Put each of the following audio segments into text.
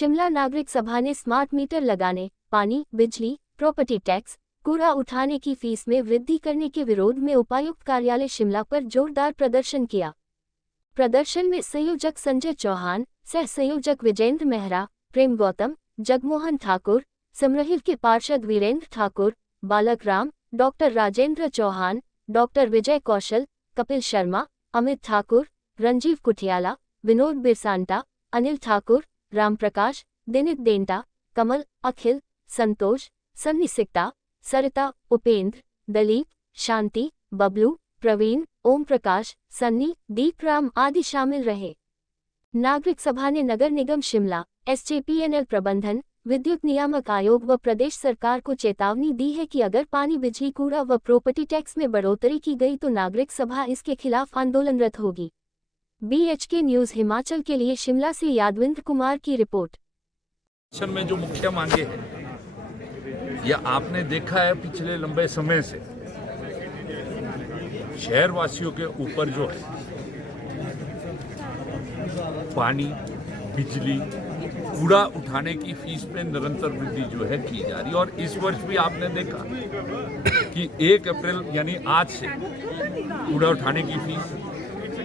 शिमला नागरिक सभा ने स्मार्ट मीटर लगाने, पानी, बिजली, प्रॉपर्टी टैक्स, कूड़ा उठाने की फीस में वृद्धि करने के विरोध में उपायुक्त कार्यालय शिमला पर जोरदार प्रदर्शन किया। प्रदर्शन में संयोजक संजय चौहान, सह संयोजक विजेंद्र मेहरा, प्रेम गौतम, जगमोहन ठाकुर, समरहिल के पार्षद वीरेंद्र ठाकुर, बालक राम, डॉक्टर राजेंद्र चौहान, डॉक्टर विजय कौशल, कपिल शर्मा, अमित ठाकुर, रंजीव कुठियाला, विनोद बिरसांटा, अनिल ठाकुर, राम प्रकाश, दिनित देंटा, कमल, अखिल, संतोष, सन्नी सिक्ता, सरिता, उपेंद्र, दलीप, शांति, बबलू, प्रवीण, ओम प्रकाश, सन्नी, दीपराम आदि शामिल रहे। नागरिक सभा ने नगर निगम शिमला, एसजेपीएनएल प्रबंधन, विद्युत नियामक आयोग व प्रदेश सरकार को चेतावनी दी है कि अगर पानी, बिजली, कूड़ा व प्रॉपर्टी टैक्स में बढ़ोतरी की गई तो नागरिक सभा इसके खिलाफ आंदोलनरत होगी। BHK न्यूज हिमाचल के लिए शिमला से यादविंद्र कुमार की रिपोर्ट। में जो मुख्य मांगे हैं, यह आपने देखा है पिछले लंबे समय से शहर वासियों के ऊपर जो है पानी, बिजली, कूड़ा उठाने की फीस में निरंतर वृद्धि जो है की जा रही है। और इस वर्ष भी आपने देखा कि 1 अप्रैल यानी आज से कूड़ा उठाने की फीस,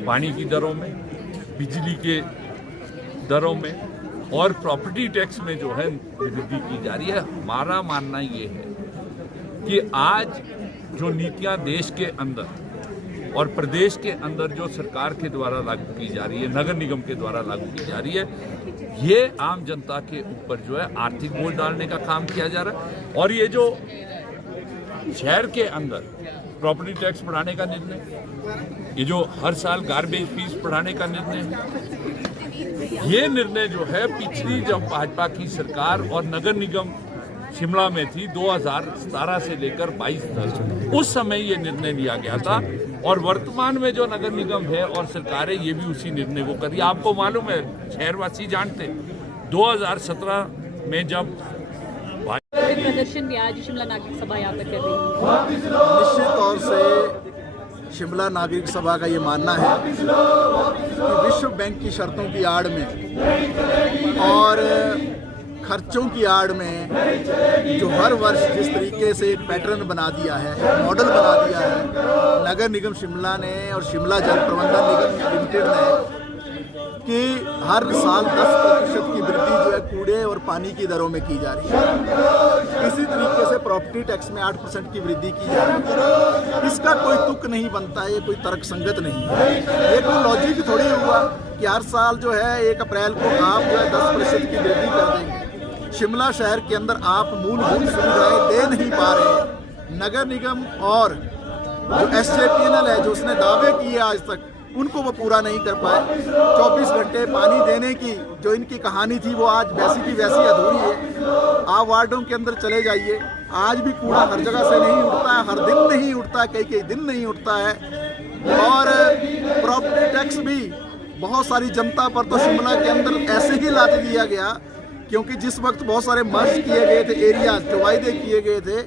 पानी की दरों में, बिजली के दरों में और प्रॉपर्टी टैक्स में जो है वृद्धि की जा रही है। हमारा मानना ये है कि आज जो नीतियां देश के अंदर और प्रदेश के अंदर जो सरकार के द्वारा लागू की जा रही है, नगर निगम के द्वारा लागू की जा रही है, ये आम जनता के ऊपर जो है आर्थिक बोझ डालने का काम किया जा रहा है। और ये जो शहर के अंदर प्रॉपर्टी टैक्स बढ़ाने का निर्णय, ये जो हर साल गार्बेज फीस बढ़ाने का निर्णय, ये निर्णय जो है पिछली जब भाजपा की सरकार और नगर निगम शिमला में थी 2017 से लेकर 22 तक, उस समय ये निर्णय लिया गया था। और वर्तमान में जो नगर निगम है और सरकार है, ये भी उसी निर्णय को कर रही है। आपको मालूम है, शहरवासी जानते, 2017 में जब प्रदर्शन भी आज शिमला नागरिक सभा यहाँ पर कर रही है। निश्चित तौर से शिमला नागरिक सभा का ये मानना है कि विश्व बैंक की शर्तों की आड़ में और खर्चों की आड़ में जो हर वर्ष जिस तरीके से एक पैटर्न बना दिया है, मॉडल बना दिया है नगर निगम शिमला ने और शिमला जल प्रबंधन निगम लिमिटेड ने, कि हर साल 10% की वृद्धि जो है कूड़े और पानी की दरों में की जा रही है। इसी तरीके से प्रॉपर्टी टैक्स में 8% की वृद्धि की जा रही है। इसका कोई तुक नहीं बनता है, ये कोई तर्क संगत नहीं है। ये कोई लॉजिक थोड़ी हुआ कि हर साल जो है 1 अप्रैल को आप जो है 10% की वृद्धि कर देंगे। शिमला शहर के अंदर आप मूलभूत सुविधाएं दे नहीं पा रहे। नगर निगम और जो SJPNL है, जो उसने दावे किए आज तक, उनको वो पूरा नहीं कर पाए। 24 घंटे पानी देने की जो इनकी कहानी थी, वो आज वैसी की वैसी अधूरी है। आप वार्डों के अंदर चले जाइए, आज भी कूड़ा हर जगह से नहीं उठता है, हर दिन नहीं उठता है, कई दिन नहीं उठता है। और प्रॉपर्टी टैक्स भी बहुत सारी जनता पर तो शिमला के अंदर ऐसे ही लाद दिया गया, क्योंकि जिस वक्त बहुत सारे मर्ज किए गए थे एरिया, जो वायदे किए गए थे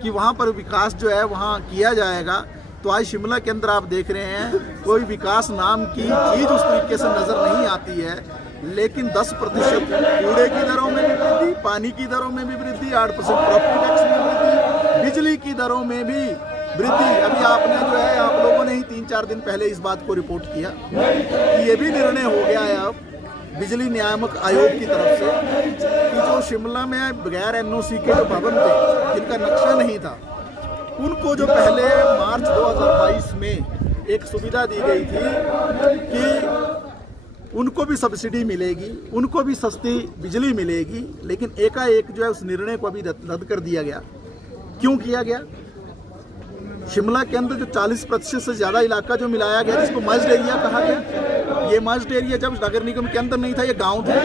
कि वहाँ पर विकास जो है वहाँ किया जाएगा, तो आज शिमला के अंदर आप देख रहे हैं कोई विकास नाम की चीज़ उस तरीके से नज़र नहीं आती है। लेकिन 10% कूड़े की दरों में भी वृद्धि, पानी की दरों में भी वृद्धि, 8% प्रॉपर्टी टैक्स में वृद्धि, बिजली की दरों में भी वृद्धि। अभी आपने जो है, आप लोगों ने ही 3-4 दिन पहले इस बात को रिपोर्ट किया कि ये भी निर्णय हो गया है अब बिजली नियामक आयोग की तरफ से कि जो शिमला में बगैर NOC के जो भवन थे, जिनका नक्शा नहीं था, उनको जो पहले मार्च 2022 में एक सुविधा दी गई थी कि उनको भी सब्सिडी मिलेगी, उनको भी सस्ती बिजली मिलेगी, लेकिन एकाएक जो है उस निर्णय को अभी रद्द कर दिया गया। क्यों किया गया? शिमला के अंदर जो 40% से ज़्यादा इलाका जो मिलाया गया, जिसको मर्ज्ड एरिया कहा गया, ये मर्ज्ड एरिया जब नगर निगम के अंदर नहीं था, ये गांव थे,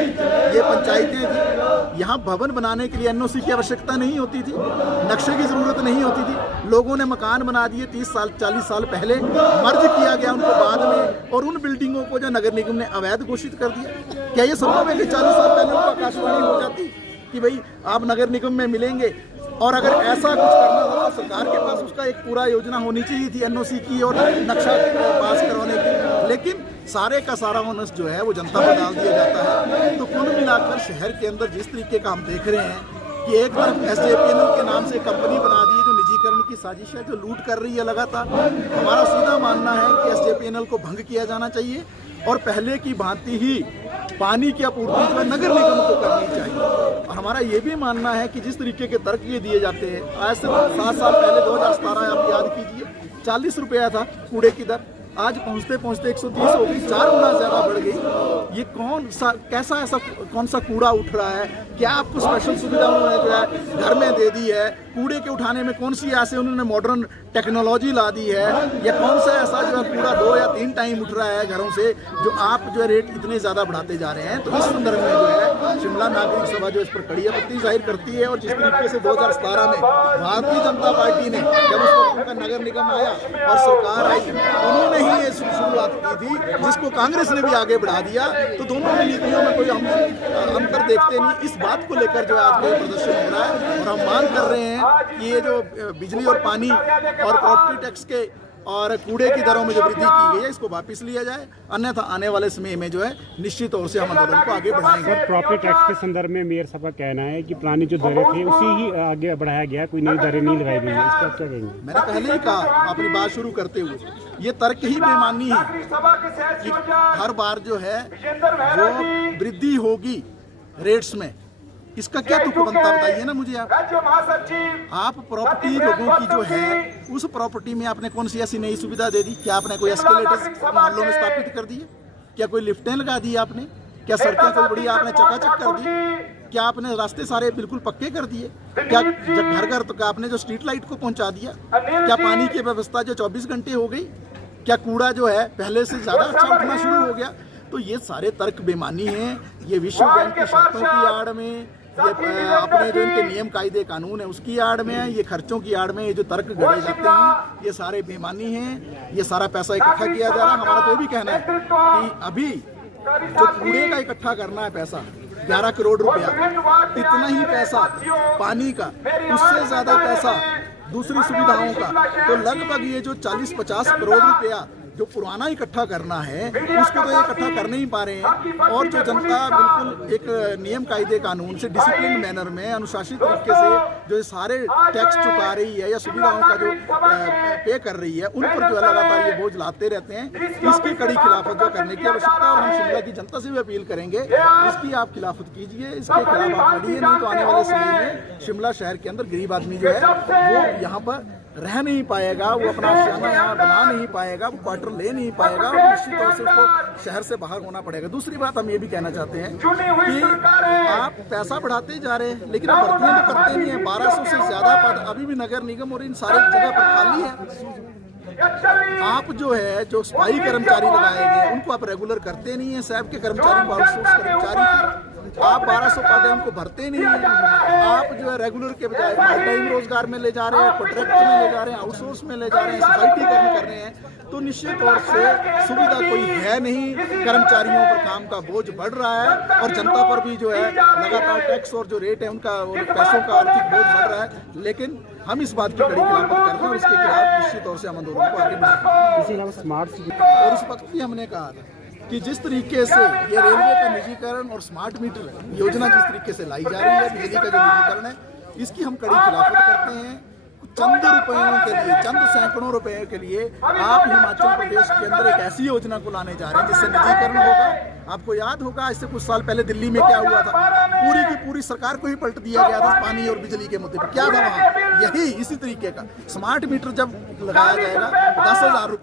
ये पंचायतें थी। यहाँ भवन बनाने के लिए NOC की आवश्यकता नहीं होती थी, नक्शे की ज़रूरत नहीं होती थी। लोगों ने मकान बना दिए 30 साल 40 साल पहले, मर्ज किया गया उनको बाद में, और उन बिल्डिंगों को जो नगर निगम ने अवैध घोषित कर दिया। क्या ये संभव है कि 40 साल पहले उनको आकाशवाणी हो जाती कि भाई आप नगर निगम में मिलेंगे? और अगर ऐसा कुछ करना होता, सरकार के पास उसका एक पूरा योजना होनी चाहिए थी NOC की और नक्शा पास करवाने की। लेकिन सारे का सारा ओनस जो है वो जनता पर डाल दिया जाता है। तो कुल मिलाकर शहर के अंदर जिस तरीके का हम देख रहे हैं कि एक तरफ SJPNL के नाम से कंपनी बना दी है जो निजीकरण की साजिश है, जो लूट कर रही है लगातार। हमारा सीधा मानना है कि SJPNL को भंग किया जाना चाहिए और पहले की भांति ही पानी की आपूर्ति जो है नगर निगम को करनी चाहिए। और हमारा ये भी मानना है कि जिस तरीके के तर्क ये दिए जाते हैं, आज से 7 साल पहले 2017 आप याद कीजिए 40 रुपया था कूड़े की दर, आज पहुंचते पहुंचते 130 हो गई, 4 गुना ज्यादा बढ़ गई। ये कैसा ऐसा कौन सा कूड़ा उठ रहा है? क्या आपको स्पेशल सुविधा उन्होंने जो है घर में दे दी है? कूड़े के उठाने में कौन सी ऐसे उन्होंने मॉडर्न टेक्नोलॉजी ला दी है? या कौन सा ऐसा जो है कूड़ा 2 या 3 टाइम उठ रहा है घरों से, जो आप जो है रेट इतने ज्यादा बढ़ाते जा रहे हैं? तो इस संदर्भ में जो है शिमला नागरिक सभा जो इस पर कड़ी आपत्ति जाहिर करती है। और जिस तरीके से 2017 में भारतीय जनता पार्टी ने जब उस पर उनका नगर निगम आया और सरकार आई, उन्होंने ही ये शुरुआत की थी, जिसको कांग्रेस ने भी आगे बढ़ा दिया। तो दोनों नीतियों में कोई हम अंतर देखते नहीं। इस बात को लेकर जो आज का प्रदर्शन हो रहा है और हम मांग कर रहे हैं कि ये जो बिजली और पानी और प्रॉपर्टी टैक्स के और कूड़े की दरों में जो वृद्धि की गई है, इसको वापस लिया जाए, अन्यथा आने वाले समय में जो है निश्चित तौर से हम आंदोलन को आगे बढ़ाएंगे। प्रॉपर्टी टैक्स के संदर्भ में मेयर साहब का कहना है कि पुरानी जो दरें थी उसी ही आगे बढ़ाया गया, कोई नई दरें नहीं लगाई गई है, इस पर क्या कहेंगे? मैंने पहले ही कहा अपनी बात शुरू करते हुए, ये तर्क ही बेमानी है कि हर बार जो है वो वृद्धि होगी रेट्स में। इसका क्या तुक बनता बताइए ना मुझे आप प्रॉपर्टी लोगों की जो है उस प्रॉपर्टी में आपने कौन सी ऐसी नई सुविधा दे दी? क्या आपने कोई एस्केलेटर्स मोहल्लों में स्थापित कर दिए? क्या कोई लिफ्टें लगा दी आपने? क्या सड़कें कोई बड़ी आपने चकाचक कर दी? क्या आपने रास्ते सारे बिल्कुल पक्के कर दिए? क्या घर घर तो आपने जो स्ट्रीट लाइट को पहुंचा दिया? क्या पानी की व्यवस्था जो 24 घंटे हो गई? क्या कूड़ा जो है पहले से ज्यादा अच्छा उठना शुरू हो गया? तो ये सारे तर्क बेमानी हैं। ये विश्व बैंक की शर्तों की आड़ में, ये अपने जो इनके नियम कायदे कानून है उसकी आड़ में है, ये खर्चों की आड़ में ये जो तर्क गढ़े जाते हैं ये सारे बेमानी हैं। ये सारा पैसा इकट्ठा किया जा रहा है। हमारा तो ये भी कहना है कि अभी जो कूड़े का इकट्ठा करना है पैसा 11 करोड़ रुपया, इतना ही पैसा पानी का, उससे ज्यादा पैसा दूसरी सुविधाओं का, तो लगभग ये जो 40-50 करोड़ रुपया जो पुराना इकट्ठा करना है उसको तो ये इकट्ठा कर नहीं पा रहे हैं। और जो जनता बिल्कुल एक नियम कायदे कानून से डिसिप्लिन मैनर में अनुशासित तरीके से जो सारे टैक्स चुका रही है या सुविधाओं का जो पे कर रही है, उन पर जो लगातार ये बोझ लाते रहते हैं। इसकी कड़ी खिलाफत जो करने की आवश्यकता, और हम शिमला की जनता से भी अपील करेंगे इसकी आप खिलाफत कीजिए, इसके खिलाफ आप लड़िए। नहीं तो आने वाले समय में शिमला शहर के अंदर गरीब आदमी जो है वो यहाँ पर रह नहीं पाएगा, वो अपना आशियाना यहाँ बना नहीं पाएगा, वो क्वार्टर ले नहीं पाएगा, और निश्चित तौर से उसको शहर से बाहर होना पड़ेगा। दूसरी बात हम ये भी कहना चाहते हैं कि आप पैसा बढ़ाते जा रहे हैं लेकिन आप भर्तियां तो करते नहीं है। 1200 से ज्यादा पद अभी भी नगर निगम और इन सारे जगह पर खाली है। आप जो है जो सफाई कर्मचारी लगाए गए उनको आप रेगुलर करते नहीं है। सैब के कर्मचारी, आउटसोर्स कर्मचारी आप 1200 पद है उनको भरते नहीं है। आप जो है रेगुलर के बजाय पार्ट टाइम रोजगार में ले जा रहे हैं, कॉन्ट्रैक्ट में ले जा रहे हैं, आउटसोर्स में ले जा रहे हैं, सफाईकरण कर रहे हैं। तो निश्चित तौर से सुविधा कोई है नहीं, कर्मचारियों पर काम का बोझ बढ़ रहा है और जनता पर भी जो है लगातार टैक्स और जो रेट है उनका पैसों का आर्थिक बोझ बढ़ रहा है। लेकिन हम इस बात की कड़ी खिलाफत कर रहे हैं और इसके खिलाफ निश्चित तौर से हम आंदोलन को आगे बढ़ाएंगे। इसी अलावा स्मार्ट सिटी और उस वक्त भी हमने कहा था कि जिस तरीके से ये रेलवे का निजीकरण और स्मार्ट मीटर योजना जिस तरीके से लाई जा रही है, बिजली का जो निजीकरण है, इसकी हम कड़ी खिलाफत करते हैं। चंद रुपयों के लिए, चंद सैकड़ों रुपए के लिए आप हिमाचल प्रदेश के अंदर एक ऐसी योजना को लाने जा रहे हैं जिससे निजीकरण होगा। आपको याद होगा इससे कुछ साल पहले दिल्ली में क्या हुआ था, पूरी की पूरी सरकार को ही पलट दिया गया था पानी और बिजली के मुद्दे पर। क्या था वहाँ, यही इसी तरीके का स्मार्ट मीटर जब लगाया जाएगा 10,000